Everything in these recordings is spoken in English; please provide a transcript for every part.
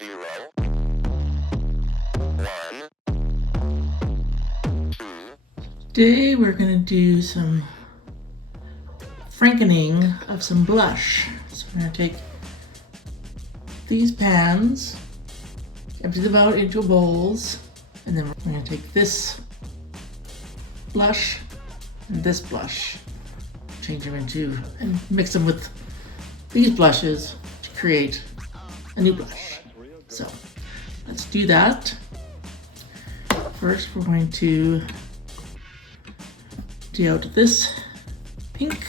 0, 1, 2. Today we're going to do some frankening of some blush. So we're going to take these pans, empty them out into bowls, and then we're going to take this blush and this blush, change them into, and mix them with these blushes to create a new blush. So let's do that. First we're going to do out this pink.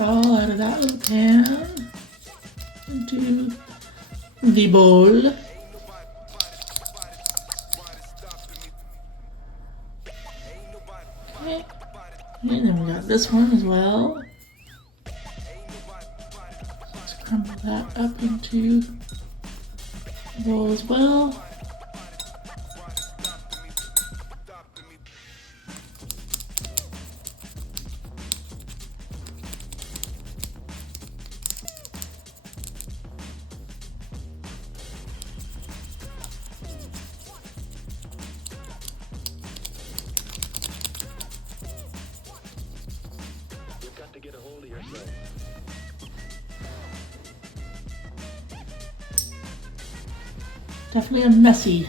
All out of that little pan into the bowl. Okay, and then we got this one as well. Let's crumble that up into the bowl as well. To get a hold of yourself. Definitely a messy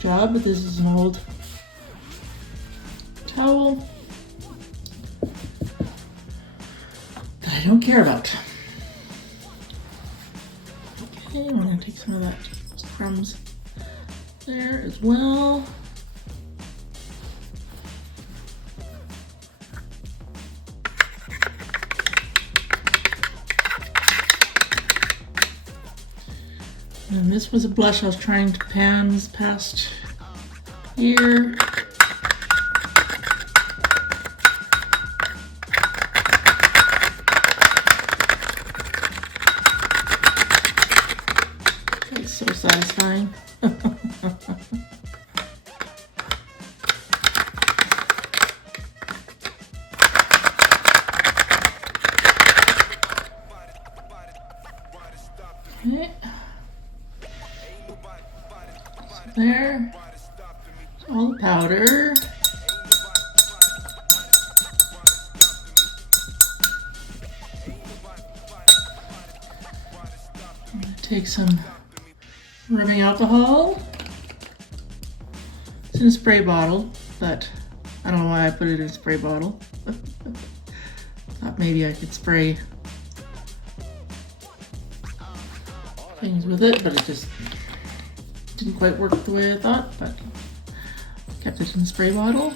job, but this is an old towel that I don't care about. Okay, I'm gonna take some of that, those crumbs there as well. And this was a blush I was trying to pan this past year. It's so satisfying. Okay. There, all the powder. I'm going to take some rubbing alcohol. It's in a spray bottle, but I don't know why I put it in a spray bottle. Thought maybe I could spray things with it, but it just didn't quite work the way I thought, but kept it in the spray bottle.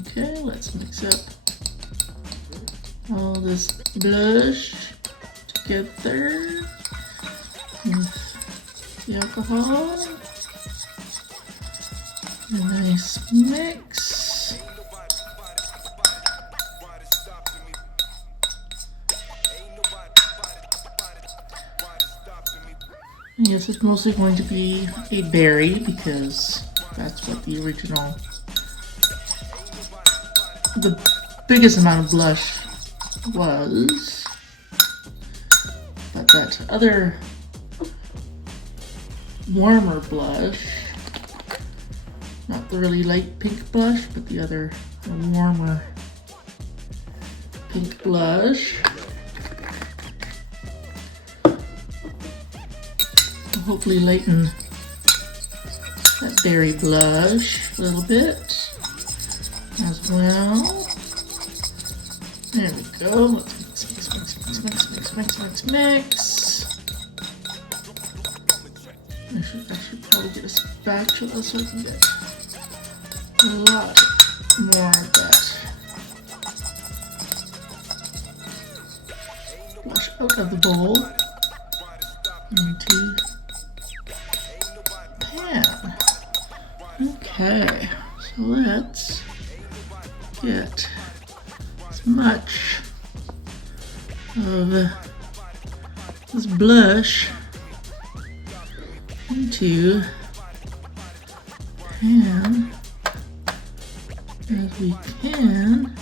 Okay, let's mix up all this blush together with the alcohol. A nice mix. Yes, it's mostly going to be a berry because that's what the original, the biggest amount of blush was. But that other warmer blush, not the really light pink blush, but the other warmer pink blush, hopefully lighten that berry blush a little bit as well. There we go. Let's mix. I should probably get a spatula so I can get a lot more of that blush out of the bowl into pan. Okay, so let's get as much of this blush into pan as we can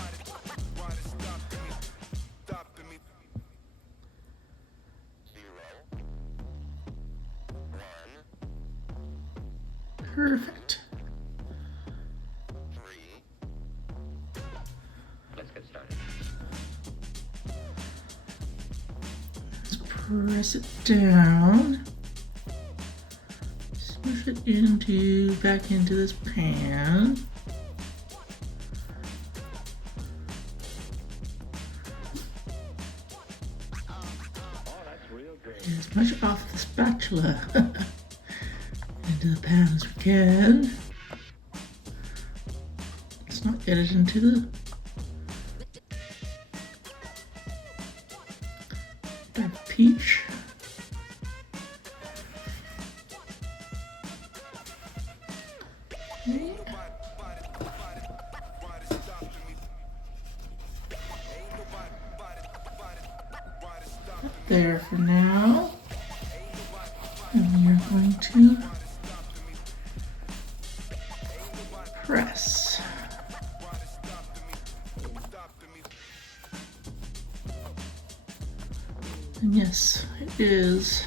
Perfect. Let's get started. Let's press it down. Push it back into this pan. Oh, that's real good. Get as much off the spatula into the pan as we can. Let's not get it into the peach. Okay. There for now. And we are going to press. And yes, it is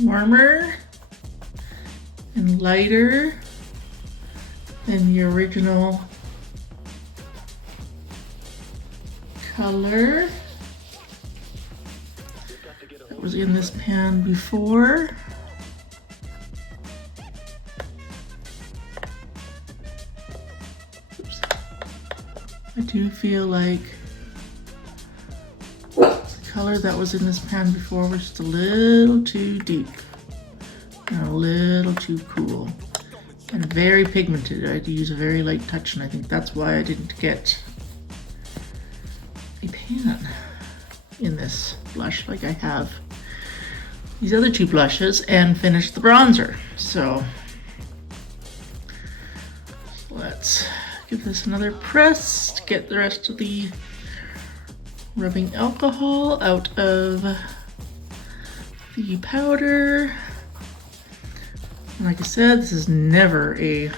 warmer and lighter than the original color that was in this pan before. Oops. I do feel like the color that was in this pan before was just a little too deep and a little too cool and very pigmented. I had to use a very light touch, and I think that's why I didn't get a pan in this blush like I have these other two blushes and finished the bronzer. So let's give this another press to get the rest of the rubbing alcohol out of the powder. And like I said, this is never a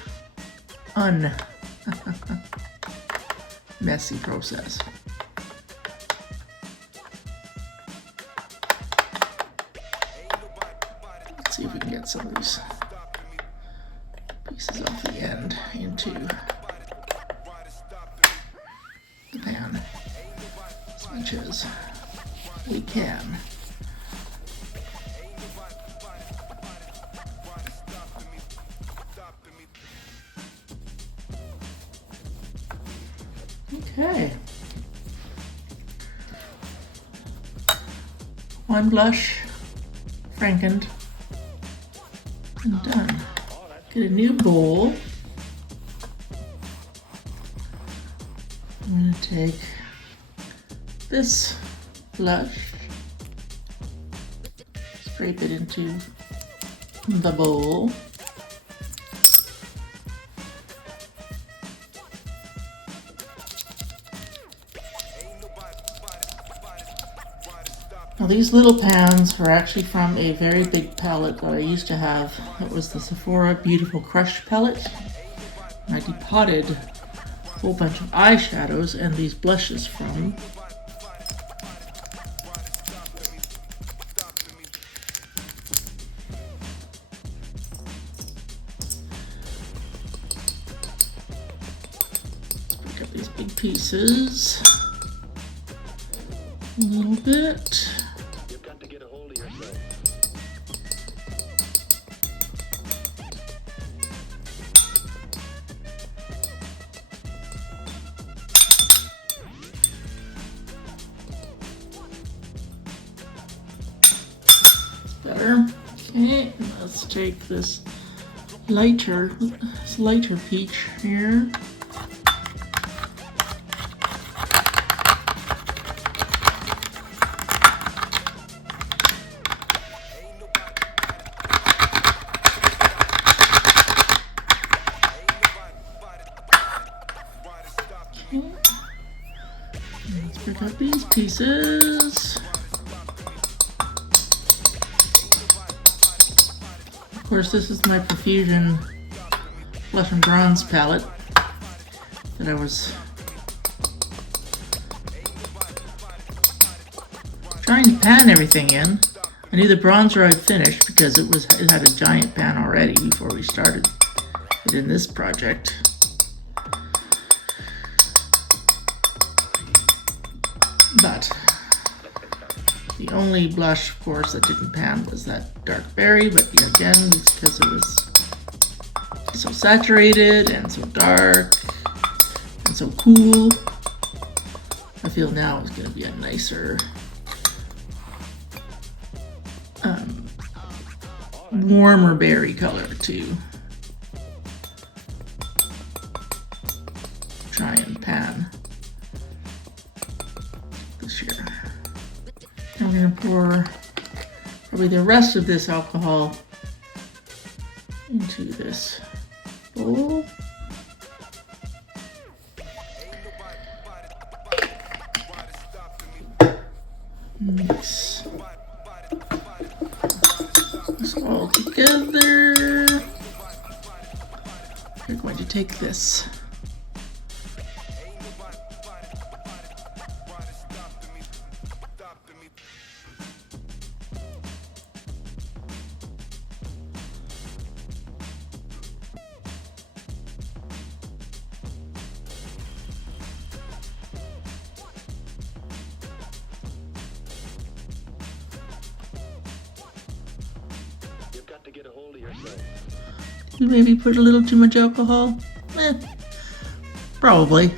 messy process. Let's see if we can get some of these pieces off the end into the pan as much as we can. Okay. One blush, frankened, and done. Get a new bowl. I'm going to take this blush, scrape it into the bowl. Now these little pans are actually from a very big palette that I used to have. It was the Sephora Beautiful Crush palette. And I depotted a whole bunch of eyeshadows and these blushes from. Let's pick up these big pieces a little bit. You've got to get a hold of yourself. Better. Okay, let's take this lighter peach here. Let's pick up these pieces. Of course, this is my Profusion Blush and Bronze palette that I was trying to pan everything in, I knew the bronzer I'd finished because it had a giant pan already before we started it in this project. But the only blush, of course, that didn't pan was that dark berry, but again, it's because it was so saturated and so dark and so cool. I feel now it's going to be a nicer, warmer berry color to try and pan this year. I'm going to pour probably the rest of this alcohol into this bowl. Mix this all together. We're going to take this You've got to get a hold of yourself. You maybe put a little too much alcohol? Probably.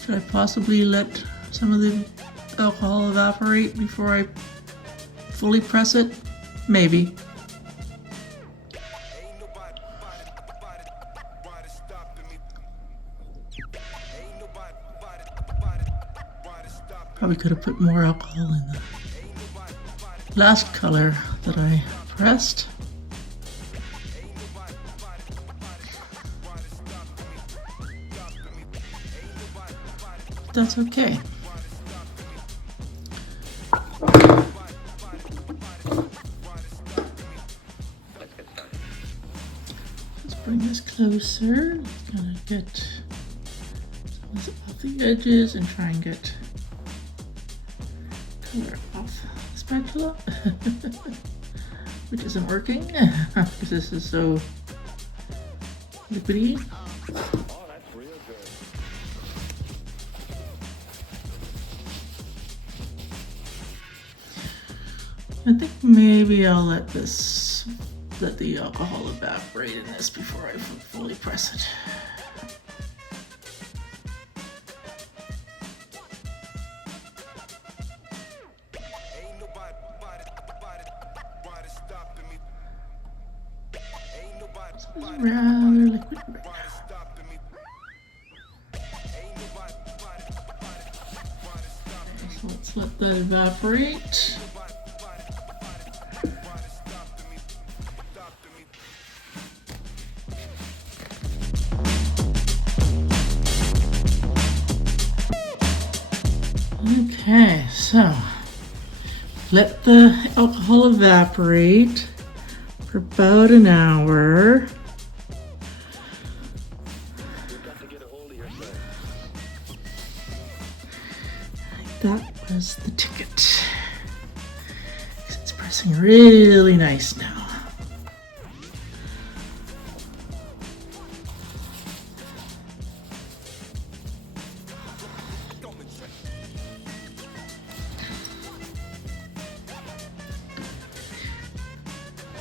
Should I possibly let some of the alcohol evaporate before I fully press it? Maybe. Probably could have put more alcohol in the last color that I pressed. That's okay. Let's bring this closer. Gonna get some of this off the edges and try and get color off the spatula, which isn't working because this is so liquidy. Oh, that's real good. I think maybe I'll let the alcohol evaporate in this before I fully press it. This is rather liquid right now. So let's let that evaporate. Okay, so let the alcohol evaporate for about an hour. You've got to get a hold of yourself. That was the ticket. It's pressing really nice now.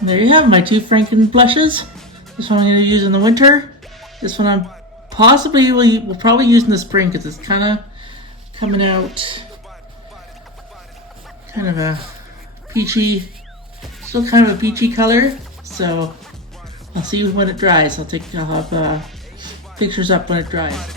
And there you have my two Frankening blushes. This one I'm going to use in the winter. This one I'm possibly will probably use in the spring because it's kind of coming out kind of a peachy, still kind of a peachy color. So I'll see when it dries. I'll have pictures up when it dries.